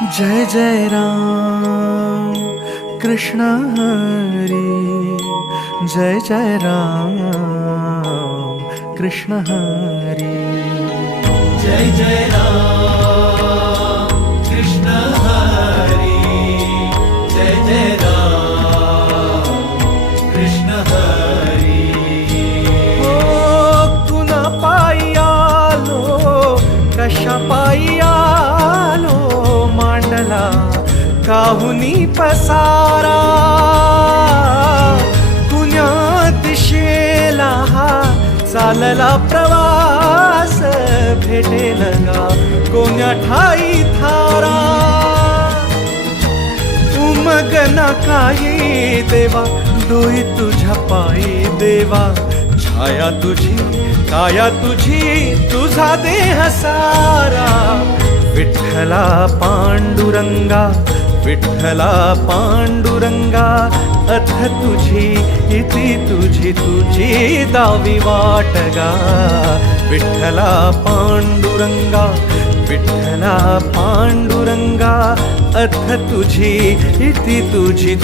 जय जय राम कृष्ण हरी, जय जय राम कृष्ण हरी, जय जय राम कृष्ण हरी, जय जय राम कृष्ण हरी। ओ कुणा पायी आलो, कशा पायी आलो, मांडला काहुनी पसारा, कुण्या दिशेला हा चालला प्रवास, भेटेल गा कोण्या ठाई थारा, उमगना काही देवा, डोई तुझ्या पायी देवा, छाया तुझी काया तुझी, तुझा देह सारा, विठ्ठला पांडुरंगा, विठ्ठला पांडुरंगा, अथ तुझी इति तुझी तुझी दावी वाटगा, विठ्ठला पांडुरंगा, विठ्ठला पांडुरंगा, अथ तुझी इति तुझी